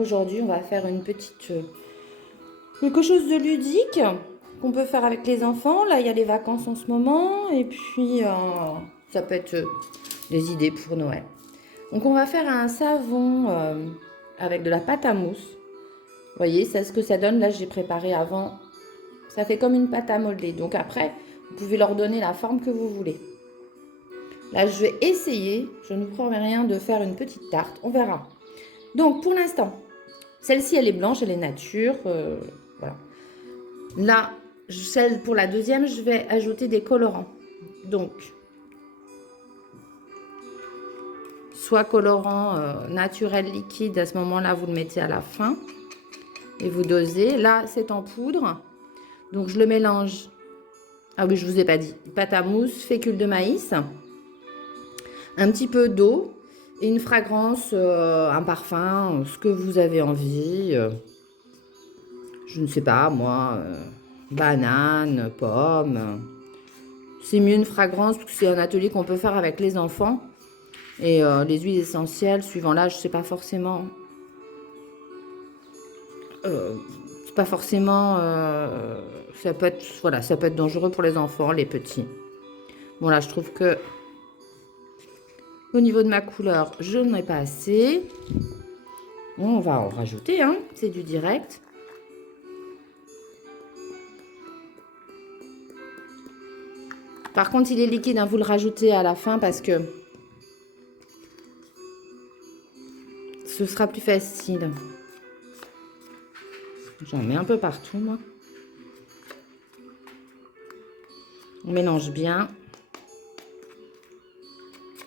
aujourd'hui, on va faire une petite... quelque chose de ludique qu'on peut faire avec les enfants. Là, il y a les vacances en ce moment. Et puis, ça peut être des idées pour Noël. Donc, on va faire un savon avec de la pâte à mousse. Vous voyez, c'est ce que ça donne. Là, j'ai préparé avant. Ça fait comme une pâte à modeler. Donc, après, vous pouvez leur donner la forme que vous voulez. Là, je vais essayer, je ne vous promets rien, de faire une petite tarte. On verra. Donc, pour l'instant, celle-ci, elle est blanche, elle est nature. Voilà. Là, celle pour la deuxième, je vais ajouter des colorants. Donc, soit colorant naturel liquide, à ce moment-là, vous le mettez à la fin. Et vous dosez. Là, c'est en poudre. Donc, je le mélange. Ah oui, je ne vous ai pas dit. Pâte à mousse, fécule de maïs. Un petit peu d'eau. Et une fragrance, un parfum, ce que vous avez envie. Je ne sais pas, moi, banane, pomme. C'est mieux une fragrance parce que c'est un atelier qu'on peut faire avec les enfants. Et les huiles essentielles, suivant l'âge, c'est pas forcément... c'est pas forcément... ça peut être, voilà, ça peut être dangereux pour les enfants, les petits. Bon, là, je trouve que... Au niveau de ma couleur, je n'en ai pas assez. Bon, on va en rajouter, hein. C'est du direct. Par contre, il est liquide, hein, vous le rajoutez à la fin parce que ce sera plus facile. J'en mets un peu partout, moi. On mélange bien.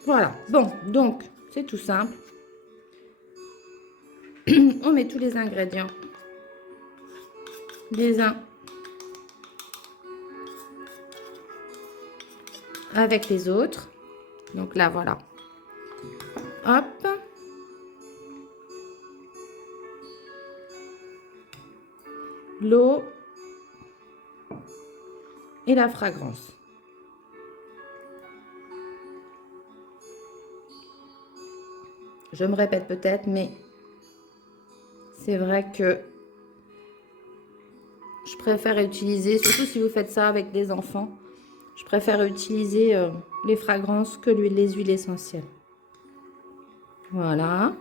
Voilà. Bon, donc, c'est tout simple. On met tous les ingrédients les uns avec les autres. Donc là, voilà. Hop. L'eau et la fragrance. Je me répète peut-être, mais c'est vrai que je préfère utiliser, surtout si vous faites ça avec des enfants, je préfère utiliser les fragrances que les huiles essentielles. Voilà.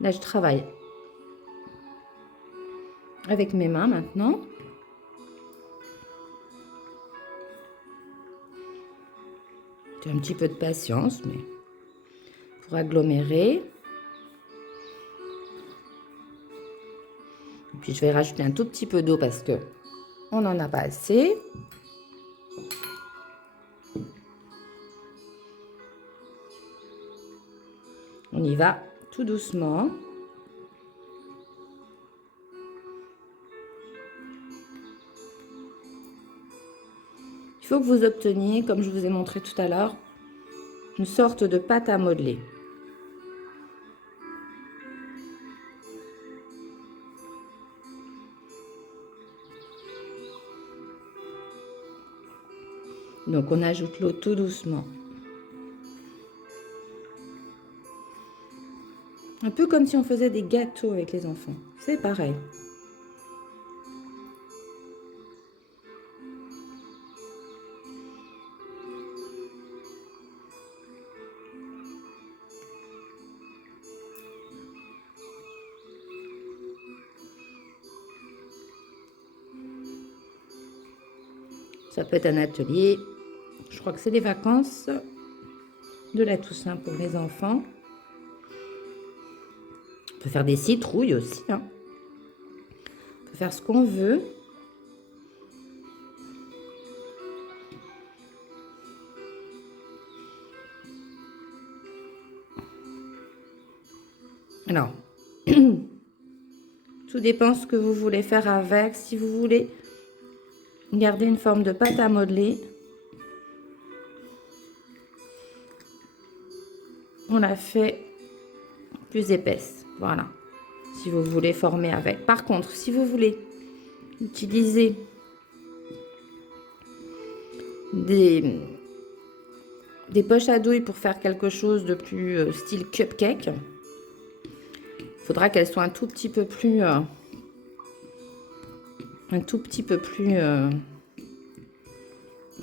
Là, je travaille avec mes mains maintenant. J'ai un petit peu de patience, mais pour agglomérer. Et puis, je vais rajouter un tout petit peu d'eau parce que on n'en a pas assez. On y va tout doucement. Il faut que vous obteniez, comme je vous ai montré tout à l'heure, une sorte de pâte à modeler. Donc, on ajoute l'eau tout doucement. Un peu comme si on faisait des gâteaux avec les enfants. C'est pareil. Ça peut être un atelier. Je crois que c'est les vacances de la Toussaint pour les enfants. On peut faire des citrouilles aussi, hein. On peut faire ce qu'on veut. Alors, tout dépend ce que vous voulez faire avec. Si vous voulez garder une forme de pâte à modeler, on la fait plus épaisse. Voilà. Si vous voulez former avec. Par contre, si vous voulez utiliser des poches à douille pour faire quelque chose de plus style cupcake, il faudra qu'elles soient un tout petit peu plus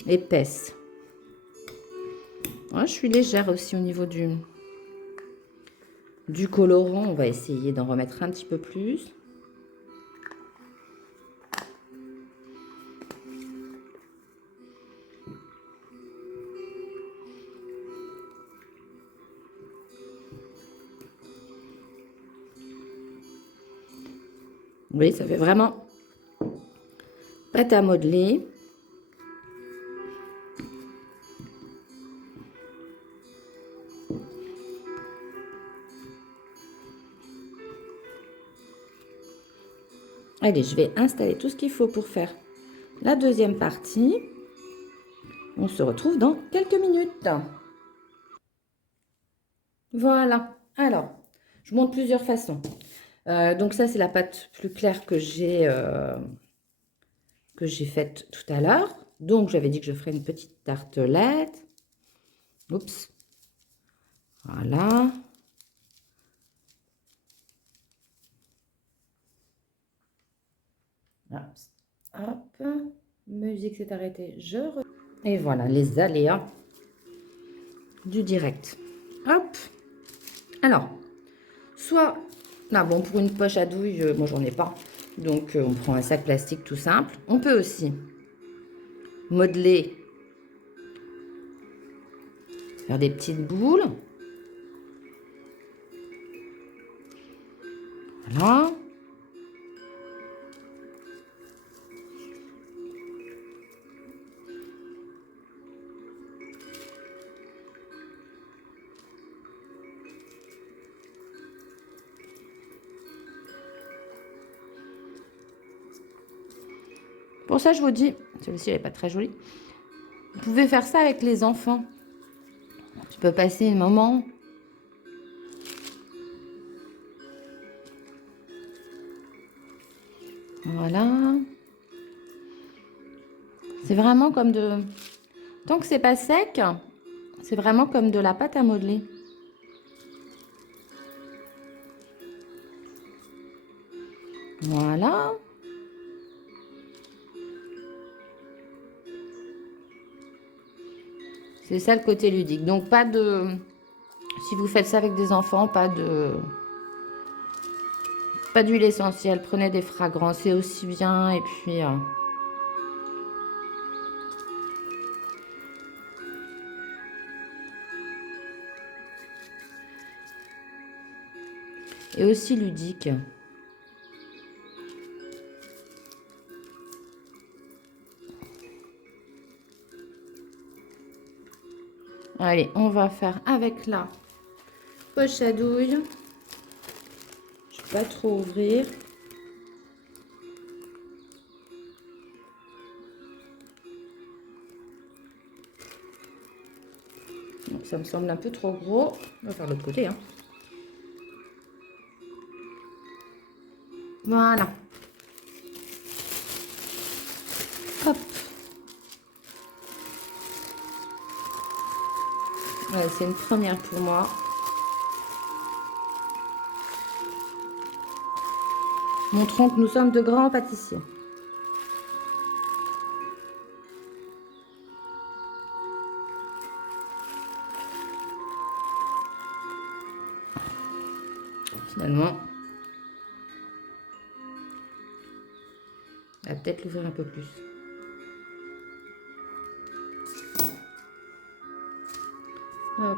épaisses. Ouais, je suis légère aussi au niveau du colorant. On va essayer d'en remettre un petit peu plus. Oui, ça fait vraiment pâte à modeler. Allez, je vais installer tout ce qu'il faut pour faire la deuxième partie. On se retrouve dans quelques minutes. Voilà. Alors, je montre plusieurs façons. Donc ça, c'est la pâte plus claire que j'ai faite tout à l'heure. Donc, j'avais dit que je ferais une petite tartelette. Oups. Voilà. Hop. Musique s'est arrêtée. Et voilà, les aléas du direct. Hop. Alors, soit... Là, bon, pour une poche à douille, moi, j'en ai pas. Donc, on prend un sac plastique tout simple. On peut aussi modeler, faire des petites boules. Voilà. Pour ça, je vous dis, celui-ci, elle n'est pas très jolie. Vous pouvez faire ça avec les enfants. Tu peux passer un moment. Voilà. C'est vraiment comme de... Tant que c'est pas sec, c'est vraiment comme de la pâte à modeler. Voilà. C'est ça le côté ludique. Donc, pas de... Si vous faites ça avec des enfants, pas d'huile essentielle. Prenez des fragrances, c'est aussi bien. Et puis... Et aussi ludique. Allez, on va faire avec la poche à douille. Je ne vais pas trop ouvrir. Donc, ça me semble un peu trop gros. On va faire l'autre côté. Hein. Voilà. Hop. Ouais, c'est une première pour moi. Montrons que nous sommes de grands pâtissiers. Finalement, on va peut-être l'ouvrir un peu plus. Hop,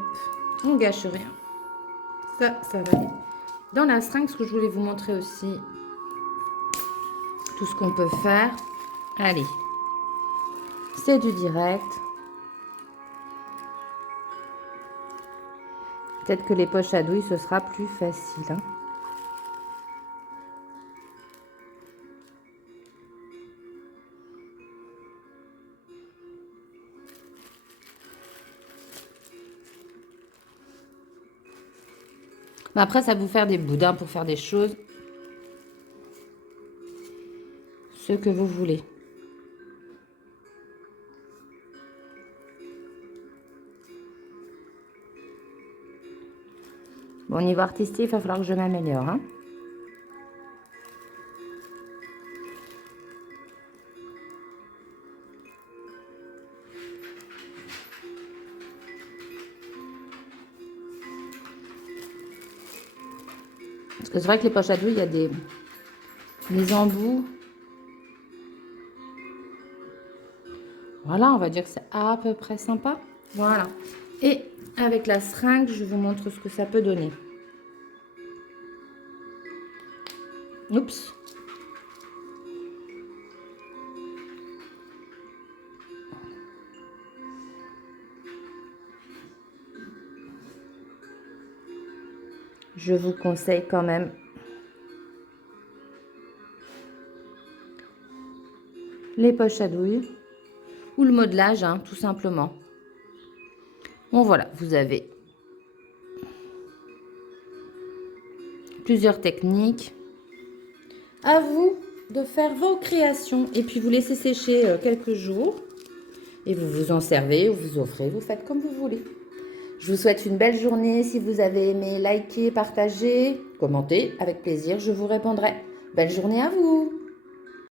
on gâche rien. Ça va aller dans la string, ce que je voulais vous montrer aussi. Tout ce qu'on peut faire. Allez, c'est du direct. Peut-être que les poches à douille, ce sera plus facile. Hein. Mais après, ça va vous faire des boudins pour faire des choses. Ce que vous voulez. Bon, au niveau artistique, il va falloir que je m'améliore. Hein. Parce que c'est vrai que les poches à douille, il y a des embouts. Voilà, on va dire que c'est à peu près sympa. Voilà. Et avec la seringue, je vous montre ce que ça peut donner. Oups. Je vous conseille quand même les poches à douille ou le modelage, hein, tout simplement. Bon, voilà, vous avez plusieurs techniques. À vous de faire vos créations et puis vous laissez sécher quelques jours et vous vous en servez ou vous offrez, vous faites comme vous voulez. Je vous souhaite une belle journée. Si vous avez aimé, likez, partagez, commentez, avec plaisir, je vous répondrai. Belle journée à vous!